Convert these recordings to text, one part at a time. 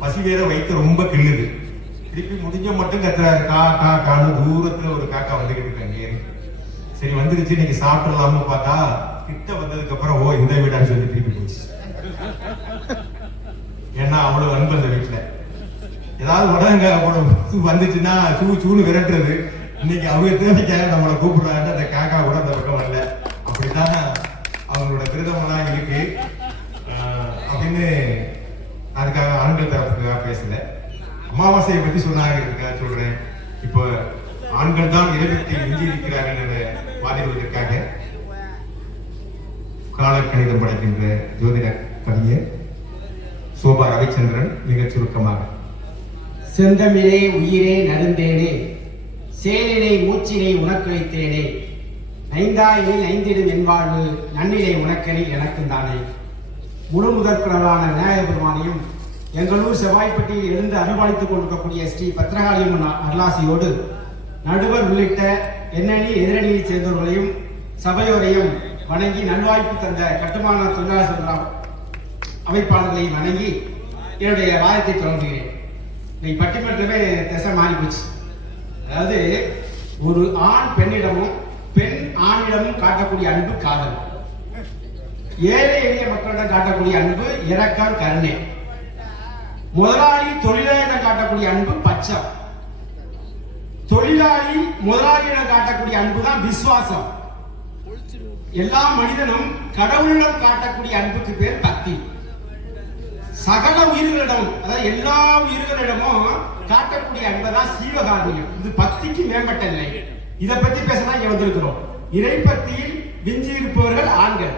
பசி வேற வயிற்று ரொம்ப கிள்ளுது. திருப்பி முடிஞ்ச மட்டும் கத்துறாரு, கா கா கான்னு தூரத்துல ஒரு காக்கா வந்துகிட்டு இருக்காங்க. சரி வந்துருச்சு, இன்னைக்கு சாப்பிடலாம்னு பார்த்தா கிட்ட வந்ததுக்கு அப்புறம் ஓ இந்த வீடான்னு சொல்லி திருப்பி போச்சு. ஏன்னா அவ்வளவு அன்பு அந்த வீட்டுல. ஏதாவது உடனே வந்துச்சுன்னா சூன்னு விரட்டுறது. இன்னைக்கு அவங்க தேவைக்காக நம்மளை கூப்பிடுறாங்க, அந்த காக்கா கூட அந்த பக்கம் வரல. அப்படித்தான் அவங்களோட விரதமெல்லாம் இருக்கு அப்படின்னு. அதுக்காக ஆண்கள் தரப்புக்காக பேசல, அமாவாசையை பத்தி சொன்னாங்க சொல்றேன். இப்போ ஆண்கள் தான் இறைவத்தை மிஞ்சி இருக்கிறார்கள் வாதிடுவதற்காக காலக்கணிதம் படைக்கின்ற ஜோதிட கவிஞர் சோபா ரவிச்சந்திரன் மிகச் சுருக்கமாக. செந்தமிழே உயிரே நருந்தேனே, சேனினை மூச்சினை உனக்களித்தேனே, ஐந்தாயினில் ஐந்திடும் என்பாழ்வு நன்னிலை உனக்கெனில் எனக்கும் தானே. முழு முதற்கடலான விநாயகர் பெருமானையும் எங்களூர் செவ்வாய்ப்பட்டியில் இருந்து அருள்பாலித்துக் கொண்டிருக்கக்கூடிய ஸ்ரீ பத்ரகாளியம்மன் அருளாசியோடு நடுவர் உள்ளிட்ட எண்ணணி எதிரணியைச் சேர்ந்தவர்களையும் சபையோரையும் வணங்கி நல்வாய்ப்பு தந்த கட்டுமான தொழிலாளர் அமைப்பாளர்களை வணங்கி என்னுடைய வாதத்தை தொடங்குகிறேன். இன்னைக்கு பட்டிமன்றமே திசை மாறி போச்சு. அதாவது ஒரு ஆண் பெண்ணிடமும் பெண் ஆணிடமும் காட்டக்கூடிய அன்பு காதல், ஏழை எளிய மக்களிடம் காட்டக்கூடிய அன்பு இரக்கம் கருணை, முதலாளி தொழிலாளியிடம் காட்டக்கூடிய அன்பு பச்சம், தொழிலாளி முதலாளியிடம் காட்டக்கூடிய அன்பு தான் விசுவாசம், எல்லா மனிதனும் கடவுளிடம் காட்டக்கூடிய அன்புக்கு பேர் பக்தி, சகல உயிர்களிடம் அதாவது எல்லா உயிர்களிடமும் காட்டக்கூடிய அன்புதான் சீவகாருண்யம். இது பக்திக்கு மேம்பட்ட நிலை. இதை பத்தி பேசதான் இங்க வந்திருக்கிறோம். இறைப்பக்தியில் விஞ்சி இருப்பவர்கள் ஆண்கள்.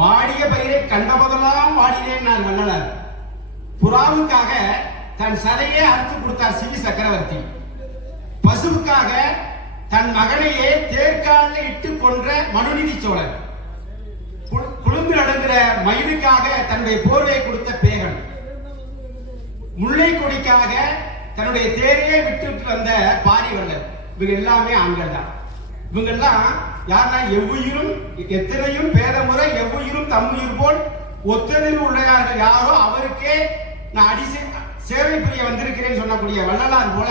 வாடிய பயிரை கண்டபோதெல்லாம் வாடினேன் நான் வல்லனர். புறாவுக்காக தன் சதையே அறுத்து கொடுத்தார் சிவி சக்கரவர்த்தி. பசுவுக்காக தன் மகனையே தேர்காலில் இட்டு கொன்ற மனுநீதி சோழன். குழுந்து நடுங்கிற மயிலுக்காக தன்னுடைய போர்வையை கொடுத்த பேகன். முல்லை கொடிக்காக தன்னுடைய தேரையே விட்டு வந்த பாரிவல்லர். இவங்க எல்லாமே ஆண்கள் தான். இவங்க எல்லாம் யாருன்னா எவ்வுயிரும் எத்தனையும் பேதமுறை எவ்வுயிரும் தம்முயிர் போல் ஒத்ததில் உள்ளார்கள் யாரோ அவருக்கே நான் அடி சேவை புரிய வந்திருக்கிறேன்னு சொல்லக்கூடிய வள்ளலார் போல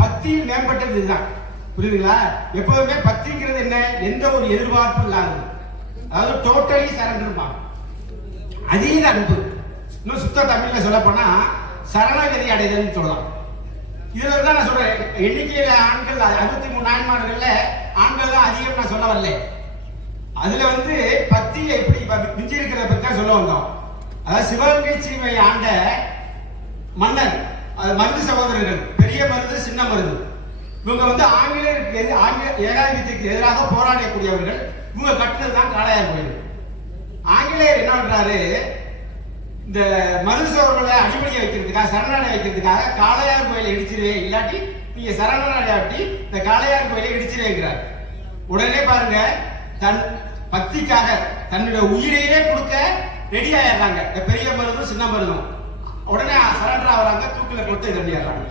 பக்தியில் மேம்பட்டது இதுதான். புரியுதுங்களா? எப்போதுமே பக்திங்கிறது என்ன, எந்த ஒரு எதிர்பார்ப்பும் இல்லாதது, அதாவது டோட்டலி சரண்டர், அதீத அன்பு. இன்னும் சுத்த தமிழ்ல சொல்ல போனா சரணகதி அடைதல் சொல்லலாம். இதுல தான் நான் சொல்றேன், எண்ணிக்கையில ஆண்கள் 63 நாயன்மார்கள்ல ஆண்கள் தான் அதிகம் நான் சொல்ல வரல. அதுல பக்தியில எப்படி மிஞ்சி இருக்கிறத பத்தி தான் சொல்ல வந்தோம். அதாவது சிவகங்கை சீமை ஆண்ட மன்னர், மருது சகோதரர்கள், பெரிய மருது சின்ன மருது. இவங்க ஆங்கிலேயருக்கு ஏகாதிபத்தியத்துக்கு எதிராக போராடக்கூடியவர்கள். இவங்க கட்டினது தான் காளையார் கோயில். ஆங்கிலேயர் என்ன பண்றாரு, இந்த மருது சகோதரர்களை அடிப்படையை வைக்கிறதுக்காக சரணாடை வைக்கிறதுக்காக காளையார் கோயிலை இடிச்சிருவேன், இல்லாட்டி நீங்க சரணாடையாட்டி இந்த காளையார் கோயிலை இடிச்சிருவேங்கிறார். உடனே பாருங்க, தன் பக்திக்காக தன்னுடைய உயிரையே கொடுக்க ரெடி ஆயிடுறாங்க பெரிய மருதும் சின்ன மருதும். உடனே சரண்டர் ஆகிறாங்க, தூக்கில கொடுத்து தண்டிடுறாங்க.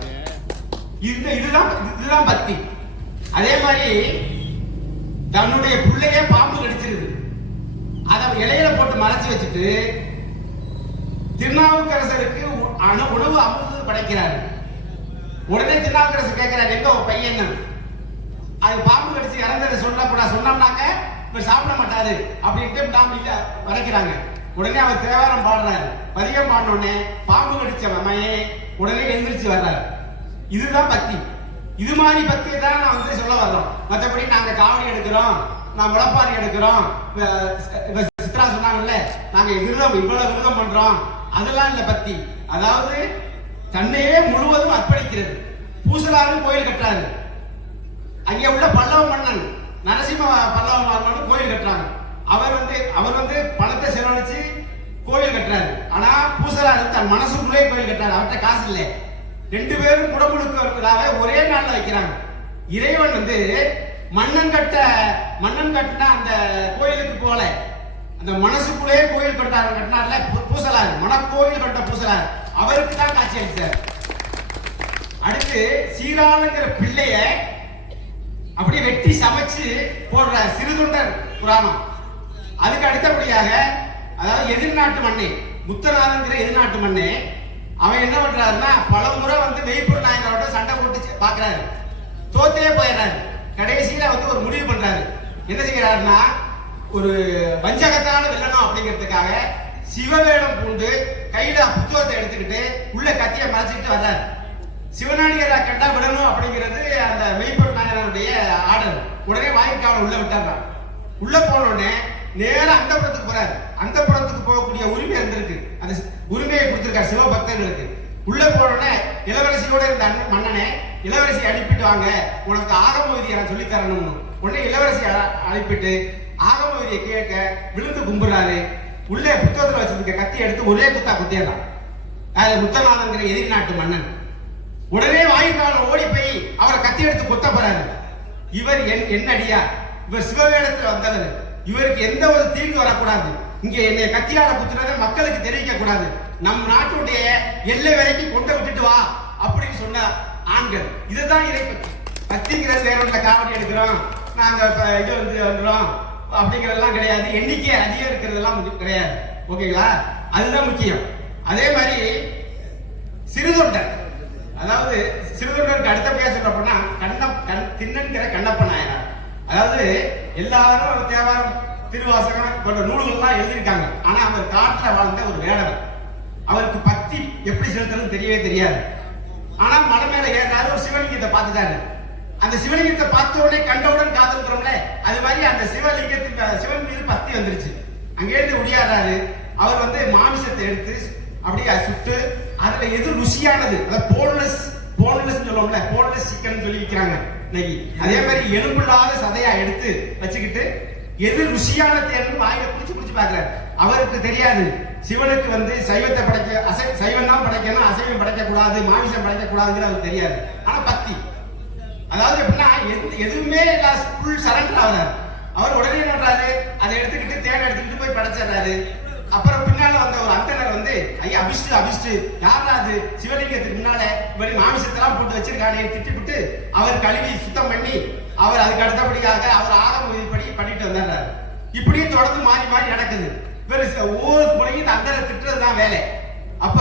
இதுதான் பக்தி. அதே மாதிரி தன்னுடைய பிள்ளைய பாம்பு கடிச்சிருது, அதை இலையில போட்டு மறைச்சு வச்சுட்டு திருநாவுக்கரசருக்கு உணவு அமுது படைக்கிறாரு. உடனே திருநாவுக்கரசர் கேட்கிறாரு, எங்க பையன் அது பாம்பு கடிச்சு இறந்ததை சொல்லக்கூடாது, சொன்னோம்னாக்க இவர் சாப்பிட மாட்டாரு அப்படின்ட்டு நாம இல்ல வரைக்கிறாங்க. உடனே அவர் தேவாரம் பாடுறாரு. பதிகம் பாடினோடனே பாம்பு கடிச்ச அம்மையே உடனே எழுந்திரிச்சு வர்றாரு. இதுதான் பக்தி. இது மாதிரி பக்தியை தான் நான் சொல்ல வர்றோம். மற்றபடி நாங்க காவடி எடுக்கிறோம், நான் முளப்பாரி எடுக்கிறோம், சித்ரா சொன்னாங்கல்ல நாங்க இவ்வளவு விரதம் பண்றோம், அதெல்லாம் இல்ல பக்தி. அதாவது தன்னையே முழுவதும் அர்ப்பணிக்கிறது. பூசலாரும் கோயில் கட்டுறாரு. அங்கே உள்ள பல்லவ மன்னன் நரசிம்ம பல்லவ மன்னன் கோயில் கட்டுறாங்க. அவர் பணத்தை செலவழிச்சு கோயில் கட்டுறாரு. ஆனா பூசலார் தன் மனசுக்குள்ளே கோயில் கட்டுறாரு. அவர்கிட்ட காசு இல்லை. 2 பேரும் குடமுழுக்காக ஒரே நாள்ல வைக்கிறாங்க. இறைவன் மன்னன் கட்டின அந்த கோயிலுக்கு போல அந்த மனசுக்குள்ளே கோயில் கட்டினார்ல பூசலார், மனக்கோயில் கட்ட பூசலார், அவருக்கு தான் காட்சி அளித்தார். அடுத்து சீரானுங்கிற பிள்ளைய அப்படியே வெட்டி சமைச்சு போடுற சிறுதொண்டர் புராணம். அதுக்கு அடுத்தபடியாக அதாவது எதிர்நாட்டு மண்ணே, முத்தநாதங்கிற எதிர்நாட்டு மண்ணே அவன் என்ன பண்றாருன்னா பல முறை வந்து மெய்ப்பொருள் நாயனரோட சண்டை போட்டு பாக்குறாரு, தோத்தே போயிடுறாரு. கடைசியில வந்து ஒரு முடிவு பண்றாரு. என்ன செய்யறாருன்னா, ஒரு வஞ்சகத்தால வெல்லணும் அப்படிங்கிறதுக்காக சிவவேடம் பூண்டு கையில புத்தகத்தை எடுத்துக்கிட்டு உள்ள கத்தியை மறைச்சிக்கிட்டு வர்றாரு. சிவனாடியரை கண்டா விடணும் அப்படிங்கிறது அந்த மெய்ப்பொருள் நாயனருடைய ஆர்டர். உடனே வாய்க்காவலை உள்ள விட்டார். உள்ள போன உடனே நேரா அந்த புறத்துக்கு போறாரு. அந்த புறத்துக்கு போகக்கூடிய உரிமை இருந்திருக்கு, அந்த உரிமையை கொடுத்திருக்காரு சிவபக்தர்களுக்கு. உள்ள போன உடனே இளவரசியோட இருந்த மன்னனே, இளவரசி அனுப்பிட்டு வாங்க, உனக்கு ஆகம விதியை நான் சொல்லி தரணும்னு. உடனே இளவரசி அனுப்பிட்டு ஆகம விதியை கேட்க விழுந்து கும்பிடுறாரு. உள்ளே புத்தகத்தில் வச்சிருக்க கத்தி எடுத்து ஒரே குத்தா குத்தியதான். அது முத்தநாதங்கிற எதிரி நாட்டு மன்னன். உடனே வாயுக்காவலன் ஓடி போய் அவரை கத்தி எடுத்து கொத்த போறாரு. இவர் என்ன அடியா, இவர் சிவவேடத்தில் வந்தவர், இவருக்கு எந்த ஒரு தீங்கு வரக்கூடாது, இங்க என்னை கத்தியால குத்துறதை மக்களுக்கு தெரிவிக்க கூடாது, நம் நாட்டுடைய எல்லை வரைக்கும் கொண்டு விட்டுட்டு வா அப்படின்னு சொன்ன ஆண்கள். இதுதான் இறைப்பற்று. பக்திங்கிறது வேற ஒன்றுல காவடி எடுக்கிறோம், நாங்க இது வந்து வந்துடும் அப்படிங்கிறதெல்லாம் கிடையாது. எண்ணிக்கை அதிகம் இருக்கிறதெல்லாம் கிடையாது. ஓகேங்களா? அதுதான் முக்கியம். அதே மாதிரி சிறுதொண்டர், அதாவது சிறுதொண்டருக்கு அடுத்தபடியா சொல்ல போனா திண்ணன்கிற கண்ணப்ப நாயனார். அதாவது எல்லாரும் தேவாரம் திருவாசகம் போன்ற நூல்கள்லாம் எழுதியிருக்காங்க. ஆனா அவர் காட்டுல வாழ்ந்த ஒரு வேடவர். அவருக்கு பக்தி எப்படி செலுத்தணும் தெரியவே தெரியாது. ஆனா மலை மேல ஏறாரு, ஒரு சிவலிங்கத்தை பார்த்துட்டாரு. அந்த சிவலிங்கத்தை பார்த்த உடனே கண்டவுடன் காதல்கிறோம்ல, அது மாதிரி அந்த சிவலிங்கத்தின் சிவன் மீது பக்தி வந்துருச்சு. அங்கேருந்து ஒடியாடுறாரு. அவர் வந்து மாமிசத்தை எடுத்து அப்படியே சுட்டு அதுல எது ருசியானது, அதாவது போன்லெஸ் சொல்லுவோம்ல, போன்லெஸ் சிக்கன் சொல்லி விற்கிறாங்க இன்னைக்கு. அதே மாதிரி எலும்பில்லாத சதையா எடுத்து வச்சுக்கிட்டு எது ருசியான தேர்வு வாயில குடிச்சு பாக்குறாரு. அவருக்கு தெரியாது சிவனுக்கு வந்து சைவத்தை படைக்க சைவம் தான் படைக்கணும், அசைவம் படைக்க கூடாது, மாமிசம் படைக்க கூடாதுங்கிறது அவருக்கு தெரியாது. ஆனா பக்தி, அதாவது எப்படின்னா எதுவுமே ஃபுல் சரண்டர் ஆகுறாரு. அவர் உடனே என்ன பண்றாரு, அதை எடுத்துக்கிட்டு தேனை எடுத்துக்கிட்டு போய் படைச்சிடுறாரு. அப்புறம் பின்னால வந்த ஒரு அந்தனர் வந்து, ஐயா அபிஷ்டு யாரா அது, சிவலிங்கத்துக்கு முன்னால இப்படி மாமிசத்தெல்லாம் போட்டு வச்சிருக்கானே திட்டிவிட்டு அவர் கழுவி சுத்தம் பண்ணி அவர் அதுக்கு அடுத்தபடியாக அவர் ஆகம விதிப்படி பண்ணிட்டு வந்தார். இப்படியே தொடர்ந்து மாறி மாறி நடக்குது. ஒவ்வொரு முறையும் இந்த அந்தரை திட்டுறதுதான் வேலை. அப்ப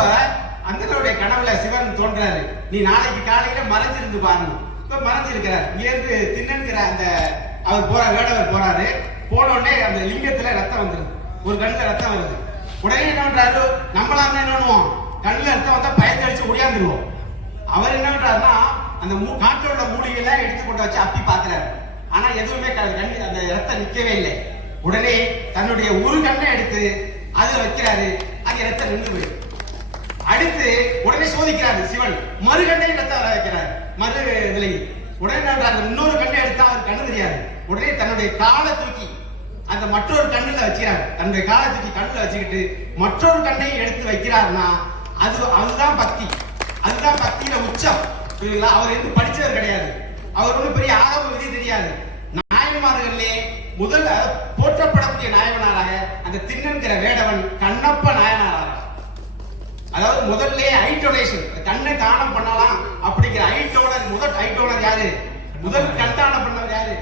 அந்தனருடைய கனவுல சிவன் தோன்றாரு, நீ நாளைக்கு காலையில மறைஞ்சிருந்து பாருங்க. இப்ப மறைஞ்சிருக்கிறார். இங்கேருந்து திண்ணன்கிற அந்த அவர் வேடவர் போறாரு. போன உடனே அந்த லிங்கத்துல ரத்தம் வந்துருது, ஒரு கண்ணுல ரத்தம் வருது. உடனே என்ன பண்றாரு, நம்மளா என்ன பண்ணுவோம், கண்ணுல ரத்தம் வந்தா பயந்தடிச்சு ஒடியாந்துருவோம். அவர் என்ன பண்றாருன்னா அந்த காட்டில் உள்ள மூலிகைகளை எடுத்து கொண்டு வச்சு அப்பி பாக்குறாரு. ஆனா எதுவுமே அந்த ரத்தம் நிக்கவே இல்லை. உடனே தன்னுடைய ஒரு கண்ணை எடுத்து அதுல வைக்கிறாரு, அங்க ரத்தம் நின்று போயிடுது. அடுத்து உடனே சோதிக்கிறாரு சிவன், மறு கண்ணையும் ரத்தம் வைக்கிறாரு மறு விலகி. உடனே இன்னொரு கண்ணை எடுத்தா அவர் கண்ணு தெரியாது. உடனே தன்னுடைய காலை தூக்கி அந்த மற்றொரு கண்ணுல வச்சுக்கிறார். தன்னுடைய காலை தூக்கி கண்ணுல வச்சுக்கிட்டு மற்றொரு கண்ணையும் எடுத்து வைக்கிறார்னா அதுதான் பக்தி. அதுதான் பக்தியில உச்சம். அவர் எதுவும் படிச்சவர் கிடையாது, அவர் ஒன்றும் பெரிய ஆகம விதி தெரியாது. நாயன்மார்களே முதல்ல போற்றப்படக்கூடிய நாயனாராக அந்த திண்ணன்கிற வேடவன் கண்ணப்ப நாயனாராக, அதாவது முதல்ல ஐடோனேஷன், கண்ணை தானம் பண்ணலாம் அப்படிங்கிற ஐடோனர், முதல் ஐடோனர் யாரு, முதல் கண்தானம் பண்ணவர் யாரு,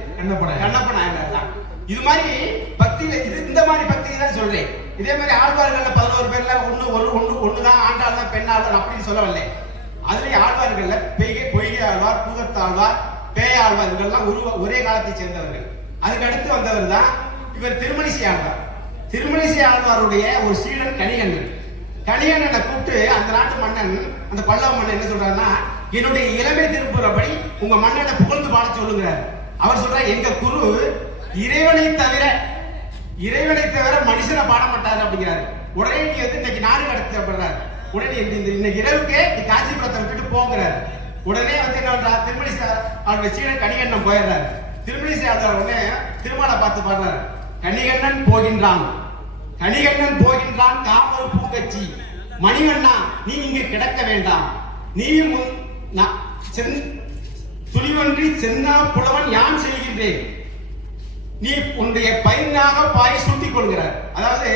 கண்ணப்ப நாயனார் தான். இது மாதிரி பக்தியில இந்த மாதிரி பக்தி தான் சொல்றேன். இதே மாதிரி ஆழ்வார்கள்ல 11 பேர்ல ஒண்ணுதான் ஆண்டாள் தான் பெண்ணாழ்வார் அப்படின்னு சொல்லவில்லை. அதுலயே ஆழ்வார்கள்ல பொய்கை ஆழ்வார், பூதத்தாழ்வார், பேயாழ்வார் இவர்கள்லாம் ஒரே காலத்தை சேர்ந்தவர்கள். அதுக்கு அடுத்து வந்தவர் தான் இவர் திருமணிசை ஆழ்வார். திருமணிசை ஆழ்வாருடைய ஒரு சீடன் கணிகண்ணன். கணிகண்ணனை கூப்பிட்டு அந்த நாட்டு மன்னன், அந்த பல்லவ மன்னன் என்ன சொல்றாருன்னா, என்னுடைய இளமை திருப்புறபடி உங்க மன்னனை புகழ்ந்து பாட சொல்லுங்கிறார். அவர் சொல்றார், எங்க குரு இறைவனை தவிர மனுஷனை பாட மாட்டாரு அப்படிங்கிறாரு. உடனே நீ வந்து இன்னைக்கு நாடு கடத்தப்படுறாரு. உடனே இன்னைக்கு இரவுக்கே நீ காஞ்சிபுரத்தை விட்டுட்டு போங்கிறாரு. உடனே வந்து என்ன பண்றா, திருமணிசை அவருடைய சீடன் கணிகண்ணன் போயிடுறாரு. திருமணிசை ஆழ்வார் உடனே திருமாலை பார்த்து பாடுறாரு, கணிகண்ணன் போகின்றான் காமரு பூங்கச்சி, மணிவண்ணா நீ இங்கு கிடக்க வேண்டாம், நீயும் துணிவன்றி சென்னா புலவன் யான் செல்கின்றேன், நீ உன்னுடைய பையனாக பாய் சூட்டிக் கொள்கிறார். அதாவது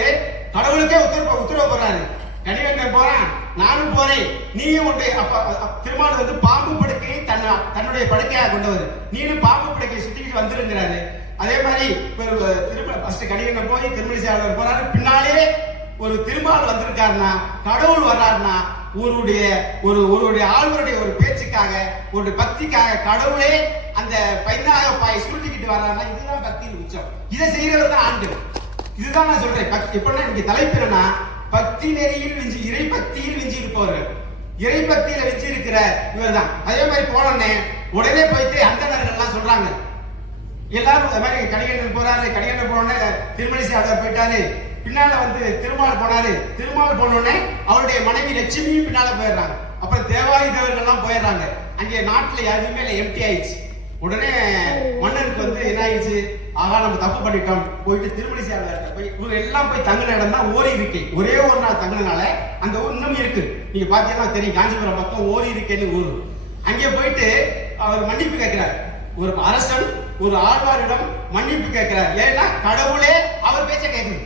கடவுளுக்கே உத்தரவு போடுறாரு. கணிகண்ணன் போறான், நானும் போறேன், நீயும் உன்னுடைய திருமால் வந்து பாம்பு படுக்கையை தன்னுடைய படுக்கையாக கொண்டவர், நீனும் பாம்பு படுக்கையை சுத்திக்கிட்டு வந்துருங்கிறாரு. அதே மாதிரி கணிகண்ணன் போய் திருமணிசை ஆழ்வார் போறாரு. பின்னாலே ஒரு திருமால் வந்திருக்காருன்னா, கடவுள் வர்றாருன்னா, ஒருடைய ஆழ்வருடைய ஒரு பேச்சுக்காக, ஒரு பக்திக்காக கடவுளே அந்த பைந்தாக பாய் சுருட்டிக்கிட்டு வர்றாருன்னா, இதுதான் பக்தியின் உச்சம். இதை செய்யறது தான் ஆண்கள். இதுதான் நான் சொல்றேன். பக்தி எப்படின்னா, இன்னைக்கு தலைப்பு என்னன்னா, பக்தி நெறியில் விஞ்சி, இறை பக்தியில் விஞ்சி இருப்பவர்கள், இறை பக்தியில விஞ்சி இருக்கிற இவர் தான். அதே மாதிரி போனோடனே உடனே போயிட்டு அந்தணர்கள் எல்லாம் சொல்றாங்க, எல்லாரும் இந்த மாதிரி கடிகண்டன் போறாரு, கடிகண்டன் போனோடனே திருமணிசை அவர் போயிட்டாரு, பின்னால வந்து திருமால் போனாரு, திருமால் போனோடனே அவருடைய மனைவி லட்சுமியும் பின்னால போயிடுறாங்க. அப்புறம் தேவாதி தேவர்கள் எல்லாம் போயிடுறாங்க. அங்கே நாட்டுல எதுவுமே எம்டி ஆயிடுச்சு. உடனே மன்னனுக்கு வந்து என்ன ஆயிடுச்சு, ஆகா நம்ம தப்பு பண்ணிட்டோம், போயிட்டு திருமணிசை போய் இவங்க எல்லாம் போய் தங்கின இடம் தான் ஓரி இருக்கை. ஒரே ஒரு நாள் தங்கினால அந்த ஊர் இன்னும் இருக்கு. நீங்க பாத்தீங்கன்னா தெரியும், காஞ்சிபுரம் பக்கம் ஓரி இருக்கேன்னு ஊர். அங்கே போயிட்டு அவர் மன்னிப்பு கேட்கிறார். ஒரு அரசன் ஒரு ஆழ்வாரிடம் மன்னிப்பு கேட்கிறார். ஏன்னா கடவுளே அவர் பேச்ச கேட்குது,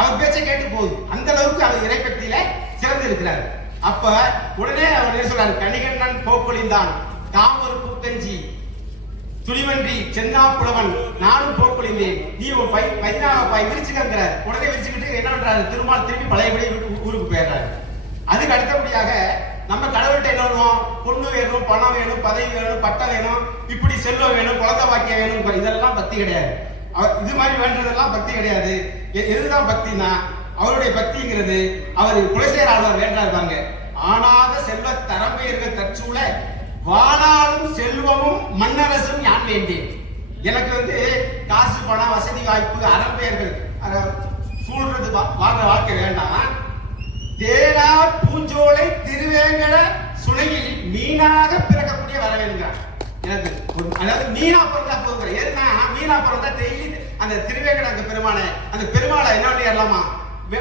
அவர் பேச்ச கேட்டு போகுது. அந்த அளவுக்கு அவர் இறைப்பக்தியில சிறந்து இருக்கிறார். அப்ப உடனே அவர் என்ன சொல்றாரு, கணிகண்ணன் போக்கொழிந்தான் தாமொரு பூக்கஞ்சி துணிவன்றி சென்னா புலவன் நானும் போக்கொழிந்தேன், நீ ஒரு பாய் விரிச்சுக்கிறார். உடனே விரிச்சுக்கிட்டு என்ன பண்றாரு, திருமால் திரும்பி பழையபடி ஊருக்கு போயிடுறாரு. அதுக்கு அடுத்தபடியாக நம்ம கடவுள்கிட்ட என்ன வேணும், பொண்ணு வேணும், பணம் வேணும், பதவி வேணும், பட்டம் வேணும், இப்படி செல்வம் வேணும், குழந்தை பாக்கியம் வேணும், இதெல்லாம் பக்தி கிடையாது. இது மாதிரி வேண்டதெல்லாம் பக்தி கிடையாது. எதுதான் பக்தினா, அவருடைய பக்திங்கிறது அவர் குலசேகர ஆழ்வார் வேண்டாரு பாருங்க, ஆனாத செல்வ தரம்பெயர்கள் தற்சூழ வானாலும் செல்வமும் மன்னரசும் யான் வேண்டேன். எனக்கு வந்து காசு பணம் வசதி வாய்ப்பு அறம்பெயர்கள் சூழ்றது வாழ்ற வாழ்க்கை வேண்டாம். தேனார் பூஞ்சோலை திருவேங்கட சுனையில் மீனாக பிறக்கக்கூடிய வர வேண்டாம் எனக்கு. அதாவது மீனா பிறந்தா போகிறேன். ஏன்னா மீனா பிறந்தா டெய்லி அந்த திருவேங்கட அந்த பெருமாளை என்ன ஏறலாமா,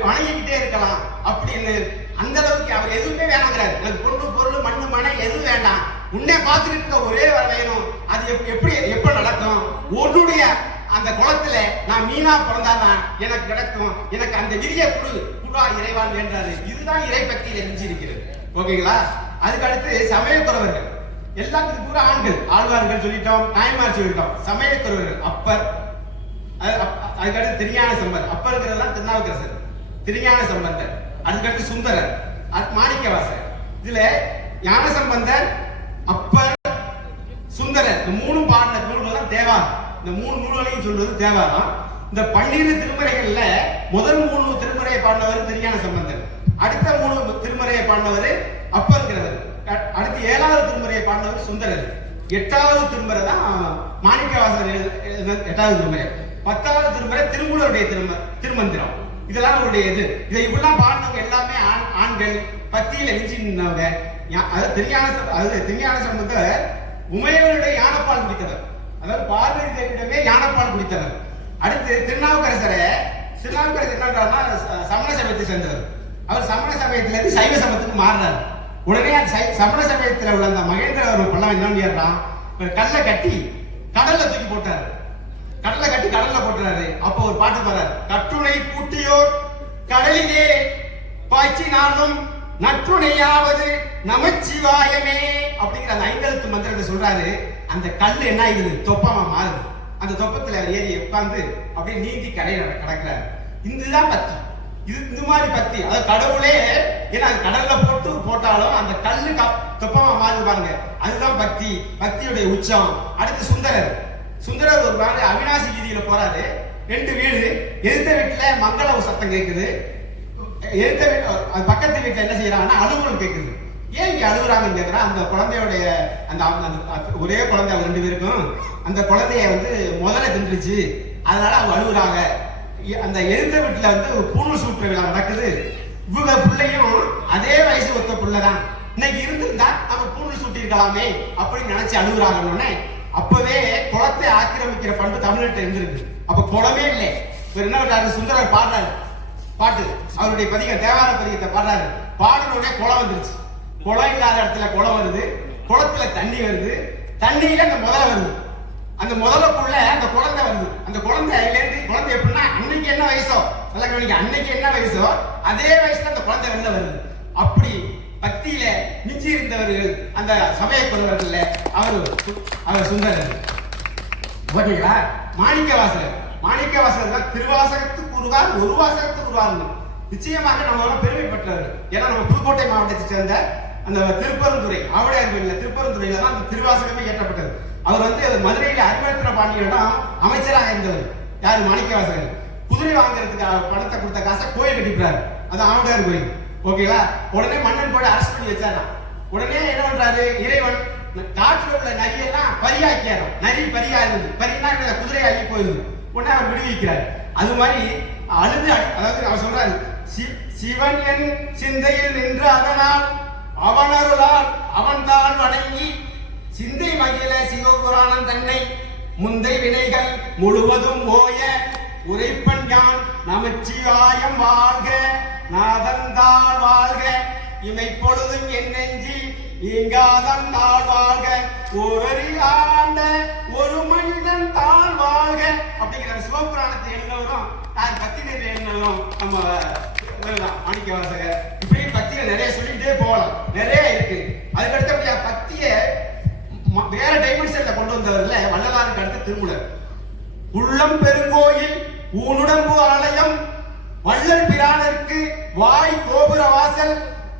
வணங்கிக்கிட்டே இருக்கலாம் அப்படின்னு. அந்த அளவுக்கு அவர் எதுவுமே வேணாங்கிறாரு. எனக்கு பொண்ணு பொருள் மண்ணு மனை எதுவும் வேண்டாம், உன்னை பார்த்துட்டு இருக்க ஒரே வர வேணும். அது எப்ப நடக்கும், உன்னுடைய அந்த குளத்துல நான் மீனா பிறந்தாதான் எனக்கு கிடைக்கும், எனக்கு அந்த விதியை குழா இறைவான் வேண்டாரு. இதுதான் இறை பக்தியில மிஞ்சிருக்கிறது. ஓகேங்களா? அதுக்கு அடுத்து சமயக்குறவர்கள் எல்லாத்துக்கும் கூட ஆண்கள், ஆழ்வார்கள் சொல்லிட்டோம், நாயன்மார் சொல்லிட்டோம். சமயக்குறவர்கள் அப்பர், அதுக்கடுத்து திருஞான சம்பந்தர். அப்பர் இருக்கிறதெல்லாம் திருநாவுக்கரசர், திருஞான சம்பந்தர், அதுக்கடுத்து சுந்தரர், மாணிக்கவாசர். இதுல ஞான சம்பந்தர், அப்பர், சுந்தரர் இந்த மூணு பாடின நூல்கள் தான் தேவாரம். இந்த மூணு நூல்களையும் சொல்றது தேவாரம். இந்த 12 திருமுறைகள்ல முதல் 3 திருமுறையை பாடினவர் திருஞான சம்பந்தர், அடுத்த 3 திருமுறையை பாடினவர் அப்பர்கிறவர், அடுத்து 7வது திருமுறையை பாடினவர் சுந்தரர், 8வது திருமுறை தான் மாணிக்கவாசகர் 8வது திருமுறை, 10வது திருமுறை திருமூலருடைய திருமந்திரம். இதெல்லாம் அவருடைய இது. இதை இப்படிலாம் பாடினவங்க எல்லாமே ஆண்கள், பக்தியில விஞ்சி நின்றவங்க. திருஞான சம்பந்தர் உமையவருடைய யானைப்பால் குடித்தவர், அதாவது பார்வதி தேவியிடமே யானைப்பால் குடித்தவர். அடுத்து திருநாவுக்கரசர் என்னன்னா சமண சமயத்தை சேர்ந்தவர். அவர் சமண சமயத்துல இருந்து சைவ சமயத்துக்கு மாறினார். உடனே சமண சமயத்துல உள்ள அந்த மகேந்திர பள்ளம் என்னன்னு ஏறான், கல்லை கட்டி கடல்ல தூக்கி போட்டாரு. கடல்ல போட்டுறாரு. அப்போ ஒரு பாட்டு பாடுறாரு, கட்டுணை பூட்டியோர் கடலிலே பாய்ச்சினாலும் நற்றுணையாவது நமச்சிவாயமே அப்படிங்கிற அந்த 5 எழுத்து மந்திரத்தை சொல்றாரு. அந்த கல் என்ன ஆகுது, தொப்பமா மாறுது. அந்த தொப்பத்துல ஏறி உட்கார்ந்து அப்படியே நீந்தி கரையில கடக்கிறாரு. இதுதான் பக்தி. இந்த மாதிரி பக்தி, அதாவது கடவுளே ஏன்னா கடல்ல போட்டாலும் அந்த கல்லு தொப்பமா மாறுது பாருங்க, அதுதான் பக்தி, பக்தியுடைய உச்சம். அடுத்து சுந்தரர் ஒரு பாரு அவினாசி வீதியில போறாரு. 2 வீடு, எதிர்த்த வீட்டுல மங்கள சத்தம் கேட்குது, பக்கத்து வீட்டுல என்ன செய்யறாங்கன்னா அழுகுரல் கேட்குது. ஏன் இங்க அழுகுறாங்கன்னு கேட்கிறா, அந்த குழந்தையோடைய அந்த ஒரே குழந்தை அவங்க 2 பேருக்கும், அந்த குழந்தைய வந்து முதல்ல தின்றுச்சு, அதனால அவங்க அழுகுறாங்க. அந்த எதிர்த்த வீட்டுல வந்து பூணூல் சூட்டுற விழா நடக்குது. இவங்க பிள்ளையும் அதே வயசு ஒத்த பிள்ளைதான், இன்னைக்கு இருந்திருந்தா நம்ம பூணூல் சூட்டி இருக்கலாமே அப்படின்னு நினைச்சு அழுகுறாங்கன்னு. அப்பவே குளத்தை ஆக்கிரமிக்கிற பண்பு தமிழ்நாட்டில் இருந்திருக்கு. அப்ப குளமே இல்லை. என்ன பண்றாரு, சுந்தரர் பாடுறாரு பாட்டு, அவருடைய தேவார பதிகத்தை பாடுறாரு. பாடுறோடனே குளம் வந்துருச்சு. குளம் இல்லாத இடத்துல குளம் வருது, குளத்துல தண்ணி வருது, தண்ணியில அந்த முதல வருது, அந்த முதலுக்குள்ள அந்த குழந்தை வருது. அந்த குழந்தை எப்படின்னா அன்னைக்கு என்ன வயசோ, நல்ல கவனிக்க, அன்னைக்கு என்ன வயசோ அதே வயசுல அந்த குழந்தை வெளில வருது. அப்படி பக்தியில மிஞ்சி இருந்தவர்கள் அந்த சமயக்குறவர்கள் அவர் சுந்தரர். ஓகேங்களா? மாணிக்கவாசகர் தான் திருவாசகத்துக்கு உருவார், ஒரு வாசகத்துக்கு உருவார். நிச்சயமாக நம்ம பெருமைப்பட்டவர். ஏன்னா நம்ம புதுக்கோட்டை மாவட்டத்தை சேர்ந்த அந்த திருப்பரந்துறை ஆவடையார் கோயில்ல திருப்பரந்துறையில தான் அந்த திருவாசகமே ஏற்றப்பட்டது. அவர் மதுரையில அறிவர்த்தன பாண்டியனிடம் அமைச்சராக இருந்தவர். யாரு? மாணிக்கவாசகர். குதிரை வாங்குறதுக்கு பணத்தை கொடுத்த காசை கோயில் கட்டிக்கிறாரு. அது ஆவடையார் கோயில். ஓகேங்களா? உடனே மன்னன் போய் அரசு பண்ணி வச்சாராம். உடனே என்ன பண்றாரு இறைவன், காற்றுல உள்ள நரியெல்லாம் பரியாக்கியாரு. நரி பரியா இருந்தது. பரினா குதிரை அள்ளி போயிருது. உடனே அவர் விடுவிக்கிறார். அது மாதிரி அழுது, அதாவது அவர் சொல்றாரு, சிவன் என் சிந்தையில் நின்று அதனால் அவனருளால் அவன்தான் வணங்கி சிந்தை மகிழ சிவபுராணம் தன்னை முந்தை வினைகள் முழுவதும் ஓய உரைப்பன் யான் நமச்சிவாயம் வாழ்க நாதந்தாள் வாழ்க இமை பொழுதும் என் நெஞ்சில் நீங்காதம் தாழ் வாழ்க ஒரு ஆண்ட ஒரு மனிதன் தாழ் வாழ்க அப்படிங்கிற சிவபுராணத்தை எழுந்தவரும் யார் பத்தினர் எழுந்தவரும் நம்ம மாணிக்கவாசகர். இப்படி பத்தியை நிறைய சொல்லிட்டே போகலாம், நிறைய இருக்கு. அதுக்கு அடுத்தபடியா பத்திய வேற டைமென்ஷன்ல கொண்டு வந்தவர்ல வள்ளலாருக்கு அடுத்த திருமூலர். உள்ளம் பெருங்கோயில் ஊனுடம்பு ஆலயம் வள்ளல் பிரானருக்கு வாய் கோபுர வாசல்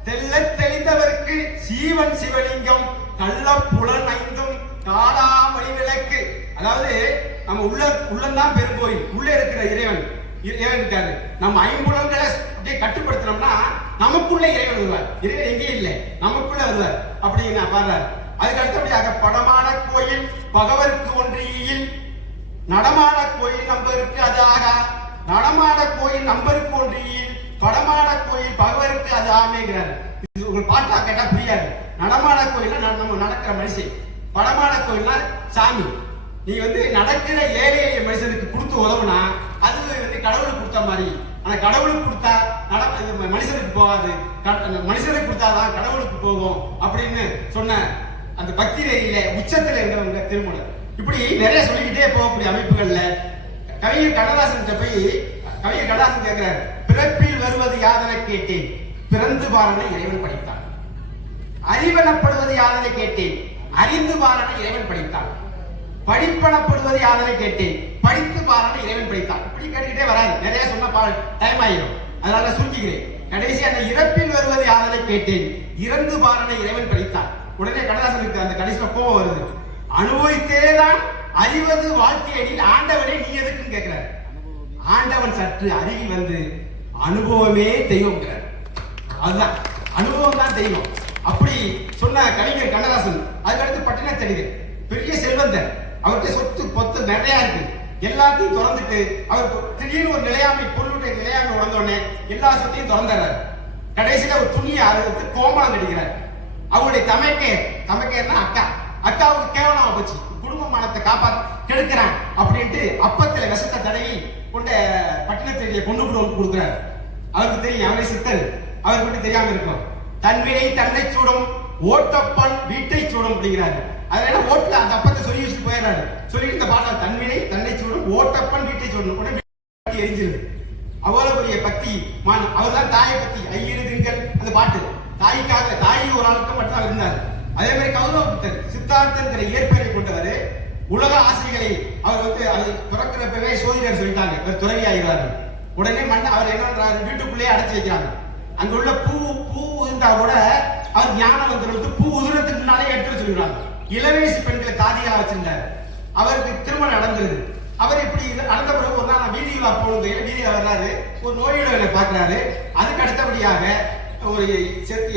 தெல்ல தெளிந்தவருக்கு சீவன் சிவலிங்கம் கள்ள புலன் ஐந்தும் காடா வழி விளக்கு. அதாவது நம்ம உள்ளம்தான் பெருங்கோயில். உள்ள இருக்கிற இறைவன் இருக்காரு. நம்ம ஐம்புலன்களை அப்படியே கட்டுப்படுத்தினோம்னா நமக்குள்ள இறைவன் வருவார். இறைவன் எங்கேயும் இல்லை, நமக்குள்ள வருவார் அப்படின்னு நான் பாடுறாரு. அதுக்கு அடுத்தபடியாக படமான கோயில் பகவருக்கு ஒன்றியில் நடமான கோயில் நம்பருக்கு அது ஆகா. நடமான கோயில் நம்பருக்கு ஒன்றியில் படமான கோயில் பகவருக்கு அது ஆமைங்கிறாரு. இது உங்கள் பாட்டா கேட்டா புரியாது. நடமான கோயில்னா நம்ம நடக்கிற மனுஷன், படமான கோயில்னா சாமி. நீ நடக்கிற ஏழை எளிய மனுஷனுக்கு கொடுத்து உதவுனா அது கடவுளுக்கு கொடுத்த மாதிரி. ஆனா கடவுளுக்கு கொடுத்தா மனுஷனுக்கு போகாது, மனுஷனுக்கு கொடுத்தாதான் கடவுளுக்கு போகும் அப்படின்னு சொன்ன அந்த பக்தி நெறியில உச்சத்துல இருந்தவங்க திருமூலர். இப்படி நிறைய சொல்லிக்கிட்டே போகக்கூடிய அமைப்புகள்ல கவிஞர் கண்ணதாசன் போய் கவிஞர் கண்ணதாசன் கேட்கிறார், பிறப்பில் வருவது யாதனை கேட்டேன் பிறந்து பாரனை இறைவன் படித்தான். அறிவனப்படுவது யாதனை கேட்டேன் அறிந்து பாரனை இறைவன் படித்தான். படிப்பனப்படுவது யாதனை கேட்டேன் படித்து பாரனை இறைவன் படித்தான். இப்படி கேட்டுக்கிட்டே வராது, நிறைய சொன்ன டைம் ஆயிரும். அதனால சுருக்கிக்கிறேன். கடைசி அந்த இறப்பில் வருவது யாதனை கேட்டேன் இறந்து பாரனை இறைவன் படித்தான். உடனே கண்ணதாசனுக்கு அந்த கடைசியில கோபம் வருது. அனுபவித்தேதான் அறிவது வாழ்க்கையில் ஆண்டவனே நீ எதுக்குன்னு கேட்கிறார். ஆண்டவன் சற்று அருகில் அனுபவமே தெய்வம். அதுதான் அனுபவம் தான் தெய்வம். அப்படி சொன்ன கவிஞர் கண்ணதாசன். அதுக்கடுத்து பட்டினத்தடிகள் பெரிய செல்வந்தர். அவர்கிட்ட சொத்து பொத்து நிறைய இருக்கு. எல்லாத்தையும் திறந்துட்டு அவர் திடீர்னு ஒரு நிலையாமை பொருளுடைய நிலையாமை உணர்ந்தோடனே எல்லா சொத்தையும் திறந்துறாரு. கடைசியில ஒரு துணியை அறுத்து கோமலம் கட்டிக்கிறார். அவருடைய தமைக்கேர்னா அக்காவுக்கு கேவலமா போச்சு, குடும்ப மானத்தை காப்பாற்ற கெடுக்கிறான் அப்படின்ட்டு அப்பத்துல விஷத்தை தடவி கொண்ட பட்டினத்தடியை கொண்டு கொடுக்கிறார். அவருக்கு தெரியும் அவரை சித்தர், அவருக்கு மட்டும் தெரியாம இருக்கும். தன்வினை தன்னை சூடும் ஓட்டப்பன் வீட்டை சூடும் அப்படிங்கிறாரு. அதனால ஓட்டுல அந்த அப்பத்தை சொல்லி வச்சுட்டு போயிடுறாரு. சொல்லிட்டு இந்த பாடல தன்வினை தன்னை சூடும் ஓட்டப்பன் வீட்டை சூடும் உடனே எரிஞ்சிருது. அவ்வளவு பெரிய பக்தி மான். அவர் தான் தாயை பத்தி ஐயிருதுங்கள் அந்த பாட்டு. தாய்க்காக தாயை ஒரு ஆளுக்கு மட்டும் தான் இருந்தார். அதே மாதிரி கௌரவ புத்தர் சித்தார்த்தன் ஏற்பேரை கொண்டவர். உலக ஆசைகளை அவர் அது பிறக்கிறப்பவே சோதிடர் சொல்லிட்டாங்க, இவர் துறவி ஆகிறாரு. உடனே அவர் என்ன பண்றாரு, வீட்டுக்குள்ளேயே அடைச்சு வைக்கிறாங்க. அங்க உள்ள பூ இருந்தா கூட அவர் ஞானம் பூ உதிரத்துக்கு முன்னாலே எடுத்து சொல்லிடுறாங்க. இளவயசு பெண்களை தாதியா வச்சிருந்தார். அவருக்கு திருமணம் நடந்தது. அவர் இப்படி நடந்த பிறகு ஒரு நாள் வீதியில போனது, வீதியில வர்றாரு, ஒரு நோயுடனை பாக்குறாரு. அதுக்கு அடுத்தபடியாக ஒரு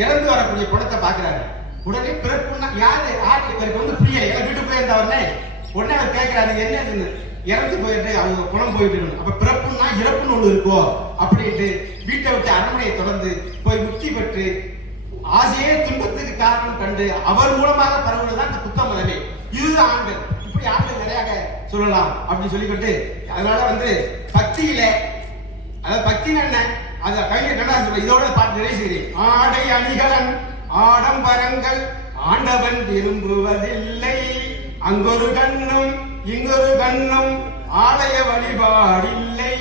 இறந்து வரக்கூடிய குணத்தை பாக்குறாரு. உடனே பிறப்புன்னா யாரு இவருக்கு புரியல, வீட்டுக்குள்ளே இருந்தவர்னே. உடனே அவர் கேட்கிறாரு என்னதுன்னு. இறந்து போயிட்டு அவங்க குணம் போயிட்டு இருக்கணும். அப்ப பிறப்புன்னா இறப்புன்னு ஒண்ணு இருக்கோ அப்படின்ட்டு வீட்டை விட்டு அரண்மனையை தொடர்ந்து போய் முக்தி பெற்று ஆசையே துன்பத்துக்கு காரணம் கண்டு அவர் மூலமாக பரவுவதுதான் இந்த புத்த மதமே. இதுதான் ஆண்கள். இப்படி ஆண்கள் நிறைய சொல்லலாம் அப்படின்னு சொல்லிக்கிட்டு அதனால பக்தியில அதாவது பக்தி என்ன அந்த கவிஞர் கண்ணதாசன் இதோட பாட்டு நிறைய செய்கிறேன். ஆடை அணிகலன் ஆடம்பரங்கள் ஆண்டவன் விரும்புவதில்லை, அங்கொரு கண்ணும் இங்கொரு கண்ணும் ஆலய வழிபாடில்லை,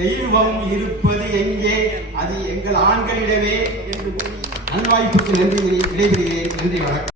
தெய்வம் இருப்பது எங்கே அது எங்கள் ஆண்களிடமே என்று கூறி நல்வாய்ப்புக்கு நன்றி விடைபெறுகிறேன். நன்றி, வணக்கம்.